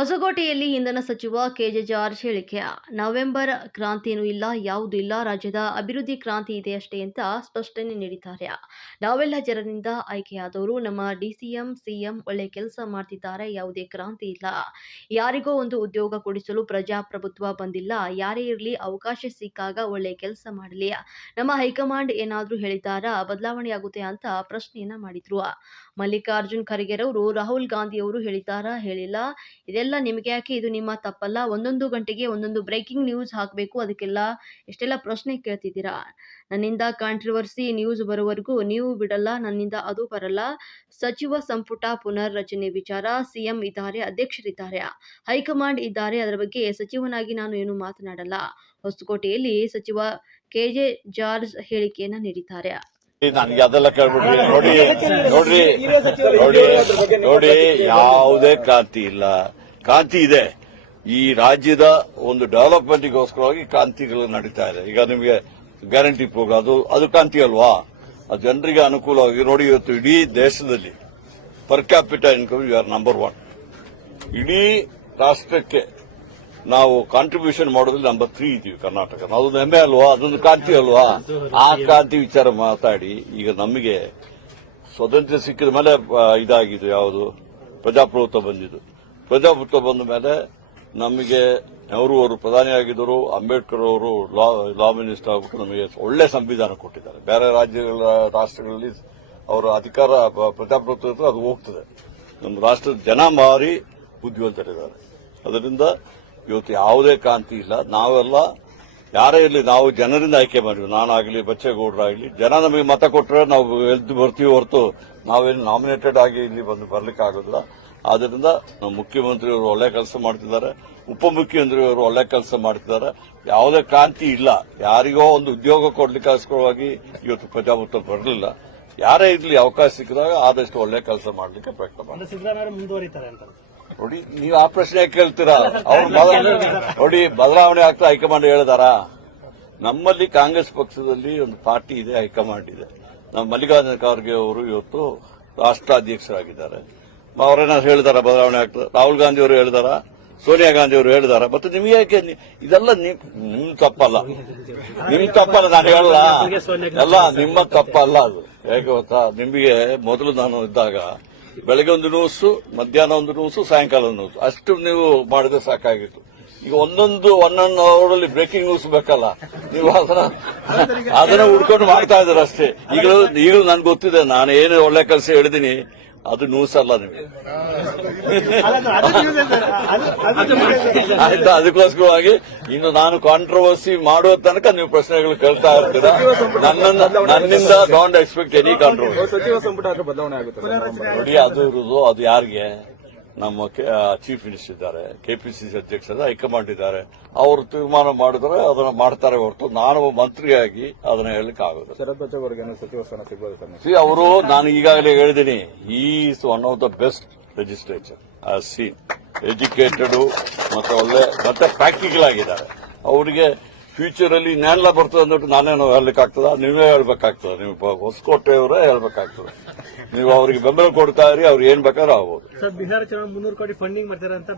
ಹೊಸಕೋಟೆಯಲ್ಲಿ ಇಂಧನ ಸಚಿವ K J George ಹೇಳಿಕೆ. ನವೆಂಬರ್ ಕ್ರಾಂತಿಯೂ ಇಲ್ಲ, ಯಾವುದೂ ಇಲ್ಲ, ರಾಜ್ಯದ ಅಭಿವೃದ್ಧಿ ಕ್ರಾಂತಿ ಇದೆ ಅಷ್ಟೇ ಅಂತ ಸ್ಪಷ್ಟನೆ ನೀಡಿದ್ದಾರೆ. ನಾವೆಲ್ಲ ಜನರಿಂದ ಆಯ್ಕೆಯಾದವರು ನಮ್ಮ ಡಿಸಿಎಂ ಸಿಎಂ ಒಳ್ಳೆ ಕೆಲಸ ಮಾಡ್ತಿದ್ದಾರೆ, ಯಾವುದೇ ಕ್ರಾಂತಿ ಇಲ್ಲ. ಯಾರಿಗೋ ಒಂದು ಉದ್ಯೋಗ ಕೊಡಿಸಲು ಪ್ರಜಾಪ್ರಭುತ್ವ ಬಂದಿಲ್ಲ, ಯಾರೇ ಇರಲಿ ಅವಕಾಶ ಸಿಕ್ಕಾಗ ಒಳ್ಳೆ ಕೆಲಸ ಮಾಡಲಿ. ನಮ್ಮ ಹೈಕಮಾಂಡ್ ಏನಾದರೂ ಹೇಳಿದ್ದಾರಾ ಬದಲಾವಣೆಯಾಗುತ್ತೆ ಅಂತ ಪ್ರಶ್ನೆಯನ್ನ ಮಾಡಿದ್ರು. ಮಲ್ಲಿಕಾರ್ಜುನ್ ಖರ್ಗೆರವರು, ರಾಹುಲ್ ಗಾಂಧಿಯವರು ಹೇಳಿದ್ದಾರಾ, ಹೇಳಿಲ್ಲ. ಇದೆಲ್ಲ ನಿಮಗೆ ಯಾಕೆ ಇದು ನಿಮ್ಮ ತಪ್ಪಲ್ಲ? ಒಂದೊಂದು ಗಂಟೆಗೆ ಒಂದೊಂದು ಬ್ರೇಕಿಂಗ್ ನ್ಯೂಸ್ ಹಾಕಬೇಕು. ಅದಕ್ಕೆಲ್ಲ ಎಷ್ಟೆಲ್ಲ ಪ್ರಶ್ನೆ ಕೇಳ್ತಿದ್ದೀರಾ? ನನ್ನಿಂದ ಕಾಂಟ್ರವರ್ಸಿ ನ್ಯೂಸ್ ಬರೋವರೆಗೂ ನೀವು ಬಿಡಲ್ಲ ನನ್ನಿಂದ ಅದು ಬರಲ್ಲ. ಸಚಿವ ಸಂಪುಟ ಪುನರ್ ರಚನೆ ವಿಚಾರ ಸಿಎಂ ಇದ್ದಾರೆ ಅಧ್ಯಕ್ಷರಿದ್ದಾರೆ ಹೈಕಮಾಂಡ್ ಇದ್ದಾರೆ. ಅದರ ಬಗ್ಗೆ ಸಚಿವನಾಗಿ ನಾನು ಏನು ಮಾತನಾಡಲ್ಲ. ಹೊಸಕೋಟೆಯಲ್ಲಿ ಸಚಿವ ಕೆಜೆ ಜಾರ್ಜ್ ಹೇಳಿಕೆಯನ್ನ ನೀಡಿದ್ದಾರೆ. ನನ್ಗೆ ಅದೆಲ್ಲ ಕೇಳ್ಬಿಟ್ರಿ ನೋಡಿ ನೋಡ್ರಿ ನೋಡಿ ನೋಡಿ ಯಾವುದೇ ಕ್ರಾಂತಿ ಇಲ್ಲ. ಕ್ರಾಂತಿ ಇದೆ. ಈ ರಾಜ್ಯದ ಒಂದು ಡೆವಲಪ್ಮೆಂಟ್ಗೋಸ್ಕರವಾಗಿ ಕಾಂತಿಗಳು ನಡೀತಾ ಇದೆ. ಈಗ ನಿಮಗೆ ಗ್ಯಾರಂಟಿ ಪ್ರೋಗ್ರಾಮ್ ಅದು ಅದು ಕಾಂತಿ ಅಲ್ವಾ? ಅದು ಜನರಿಗೆ ಅನುಕೂಲವಾಗಿ ನೋಡಿ ಇವತ್ತು ಇಡೀ ದೇಶದಲ್ಲಿ per capital income you are number one ಇಡೀ ರಾಷ್ಟ್ರಕ್ಕೆ ನಾವು ಕಾಂಟ್ರಿಬ್ಯೂಷನ್ ಮಾಡೋದ್ರಲ್ಲಿ ನಂಬರ್ ತ್ರೀ ಇದೀವಿ ಕರ್ನಾಟಕ. ಅದೊಂದು ಹೆಮ್ಮೆ ಅಲ್ವಾ? ಅದೊಂದು ಕಾಂತಿ ಅಲ್ವಾ? ಆ ಕಾಂತಿ ವಿಚಾರ ಮಾತಾಡಿ. ಈಗ ನಮಗೆ ಸ್ವತಂತ್ರ ಸಿಕ್ಕಿದ ಮೇಲೆ ಇದಾಗಿದೆ ಯಾವುದು? ಪ್ರಜಾಪ್ರಭುತ್ವ ಬಂದಿದ್ದು. ಪ್ರಜಾಪ್ರಭುತ್ವ ಬಂದ ಮೇಲೆ ನಮಗೆ ನೆಹರು ಅವರು ಪ್ರಧಾನಿಯಾಗಿದ್ದರು, ಅಂಬೇಡ್ಕರ್ ಅವರು ಲಾ ಲಾ ಮಿನಿಸ್ಟರ್ ಆಗ್ಬಿಟ್ಟು ನಮಗೆ ಒಳ್ಳೆ ಸಂವಿಧಾನ ಕೊಟ್ಟಿದ್ದಾರೆ. ಬೇರೆ ರಾಜ್ಯಗಳ, ರಾಷ್ಟ್ರಗಳಲ್ಲಿ ಅವರ ಅಧಿಕಾರ ಪ್ರಜಾಪ್ರಭುತ್ವ ಅದು ಹೋಗ್ತದೆ. ನಮ್ಮ ರಾಷ್ಟ್ರದ ಜನ ಮಾರಿ ಬುದ್ಧಿವಂತರಿದ್ದಾರೆ. ಅದರಿಂದ ಇವತ್ತು ಯಾವುದೇ ಕಾಂತಿ ಇಲ್ಲ. ನಾವೆಲ್ಲ ಯಾರೇ ಇರಲಿ, ನಾವು ಜನರಿಂದ ಆಯ್ಕೆ ಮಾಡಿವಿ ನಾನಾಗಲಿ, ಬಚ್ಚೇಗೌಡರಾಗಲಿ, ಜನ ನಮಗೆ ಮತ ಕೊಟ್ಟರೆ ನಾವು ಎದ್ದು ಬರ್ತೀವಿ ಹೊರತು ನಾವೇನು ನಾಮಿನೇಟೆಡ್ ಆಗಿ ಇಲ್ಲಿ ಬಂದು ಬರ್ಲಿಕ್ಕೆ ಆದ್ದರಿಂದ ನಮ್ಮ ಮುಖ್ಯಮಂತ್ರಿಯವರು ಒಳ್ಳೆ ಕೆಲಸ ಮಾಡ್ತಿದ್ದಾರೆ ಉಪಮುಖ್ಯಮಂತ್ರಿಯವರು ಒಳ್ಳೆ ಕೆಲಸ ಮಾಡ್ತಿದ್ದಾರೆ. ಯಾವುದೇ ಕ್ರಾಂತಿ ಇಲ್ಲ. ಯಾರಿಗೋ ಒಂದು ಉದ್ಯೋಗ ಕೊಡ್ಲಿಕ್ಕೋಸ್ಕರವಾಗಿ ಇವತ್ತು ಪ್ರಜಾಪ್ರಭುತ್ವ ಬರಲಿಲ್ಲ. ಯಾರೇ ಇರಲಿ ಅವಕಾಶ ಸಿಕ್ಕಿದಾಗ ಆದಷ್ಟು ಒಳ್ಳೆ ಕೆಲಸ ಮಾಡಲಿಕ್ಕೆ ಪ್ರಯತ್ನ ಮಾಡಿ. ನೋಡಿ ನೀವು ಆ ಪ್ರಶ್ನೆ ಕೇಳ್ತೀರಾ? ಅವ್ರು ನೋಡಿ ಬದಲಾವಣೆ ಆಗ್ತಾ ಹೈಕಮಾಂಡ್ ಹೇಳಿದಾರ? ನಮ್ಮಲ್ಲಿ ಕಾಂಗ್ರೆಸ್ ಪಕ್ಷದಲ್ಲಿ ಒಂದು ಪಾರ್ಟಿ ಇದೆ ಹೈಕಮಾಂಡ್ ಇದೆ. ನಮ್ಮ ಮಲ್ಲಿಕಾರ್ಜುನ ಖರ್ಗೆ ಅವರು ಇವತ್ತು ರಾಷ್ಟ್ರಾಧ್ಯಕ್ಷರಾಗಿದ್ದಾರೆ. ಅವರೇನಾದ್ರು ಹೇಳಿದಾರ, ಬದಲಾವಣೆ ಆಗ್ತದೆ. ರಾಹುಲ್ ಗಾಂಧಿ ಅವರು ಹೇಳಿದಾರ, ಸೋನಿಯಾ ಗಾಂಧಿ ಅವರು ಹೇಳಿದಾರ. ಮತ್ತೆ ನಿಮ್ಗೆ ಯಾಕೆ ಇದೆಲ್ಲ ನಿಮ್ ತಪ್ಪಲ್ಲ. ನಿಮ್ ತಪ್ಪಲ್ಲ, ನಾನು ಹೇಳಲ್ಲ. ಎಲ್ಲ ನಿಮ್ಮ ತಪ್ಪಲ್ಲ ಅದು. ಹೇಗೆ ಗೊತ್ತಾ? ನಿಮಗೆ ಮೊದಲು ನಾನು ಇದ್ದಾಗ ಬೆಳಗ್ಗೆ ಒಂದು ನ್ಯೂಸು, ಮಧ್ಯಾಹ್ನ ಒಂದು ನ್ಯೂಸು, ಸಾಯಂಕಾಲ ನ್ಯೂಸ್. ಅಷ್ಟು ನೀವು ಮಾಡಿದ್ರೆ ಸಾಕಾಗಿತ್ತು. ಈಗ ಒಂದೊಂದು ಒಂದೊಂದು ಅವರಲ್ಲಿ ಬ್ರೇಕಿಂಗ್ ನ್ಯೂಸ್ ಬೇಕಲ್ಲ. ನೀವು ಅದನ್ನ ಅದನ್ನ ಹುಡ್ಕೊಂಡು ಮಾಡ್ತಾ ಇದ್ದಾರೆ ಅಷ್ಟೇ ಈಗಲೂ ಈಗಲೂ ನನ್ಗೆ ಗೊತ್ತಿದೆ. ನಾನು ಏನು ಒಳ್ಳೆ ಕೆಲಸ ಹೇಳಿದೀನಿ ಅದು ನ್ಯೂಸ್ ಅಲ್ಲ ನಿಮಗೆ ಆಯ್ತಾ ಅದಕ್ಕೋಸ್ಕರವಾಗಿ ಇನ್ನು ನಾನು ಕಾಂಟ್ರವರ್ಸಿ ಮಾಡುವ ತನಕ ನೀವು ಪ್ರಶ್ನೆಗಳು ಕೇಳ್ತಾ ಇರ್ತೀರಾ? ನನ್ನ ನನ್ನಿಂದ ಡೋಂಟ್ ಎಕ್ಸ್ಪೆಕ್ಟ್ ಎನಿ ಕಾಂಟ್ರವರ್ಸಿ ಸಚಿವ ಸಂಪುಟ ಬದಲಾವಣೆ ಆಗುತ್ತೆ. ನೋಡಿ ಅದು ಇರುವುದು ಅದು ಯಾರಿಗೆ? ನಮ್ಮ ಚೀಫ್ ಮಿನಿಸ್ಟರ್ ಇದ್ದಾರೆ ಕೆಪಿಸಿಸಿ ಅಧ್ಯಕ್ಷರ ಹೈಕಮಾಂಡ್ ಇದ್ದಾರೆ. ಅವರು ತೀರ್ಮಾನ ಮಾಡಿದ್ರೆ ಅದನ್ನ ಮಾಡ್ತಾರೆ ಹೊರತು ನಾನು ಮಂತ್ರಿಯಾಗಿ ಅದನ್ನ ಹೇಳಲಿಕ್ಕೆ ಬಚ್ಚವರಿಗೆ ಸಚಿವ ಅವರು ನಾನು ಈಗಾಗಲೇ ಹೇಳಿದ್ದೀನಿ is one of the best legislature seen educated ಮತ್ತೆ ಒಳ್ಳೆ ಮತ್ತೆ ಪ್ರಾಕ್ಟಿಕಲ್ ಆಗಿದ್ದಾರೆ. ಅವರಿಗೆ ಫ್ಯೂಚರ್ ಅಲ್ಲಿ ಇನ್ನೆಲ್ಲ ಬರ್ತದೆ ಅಂದ್ಬಿಟ್ಟು ನಾನೇನು ಹೇಳಲಿಕ್ಕಾಗ್ತದ? ನೀವೇ ಹೇಳ್ಬೇಕಾಗ್ತದೆ. ನೀವು ಹೊಸಕೋಟೆಯವರೇ ಹೇಳ್ಬೇಕಾಗ್ತದೆ. ನೀವು ಅವರಿಗೆ ಬೆಂಬಲ ಕೊಡ್ತಾ ಇರಿ, ಅವ್ರು ಏನ್ ಬೇಕಾದ್ರೂ ಆಗ್ಬೋದು. ಬಿಹಾರ ಮುನ್ನೂರು ಕೋಟಿ ಫಂಡಿಂಗ್ ಮಾಡ್ತಾರೆ ಅಂತ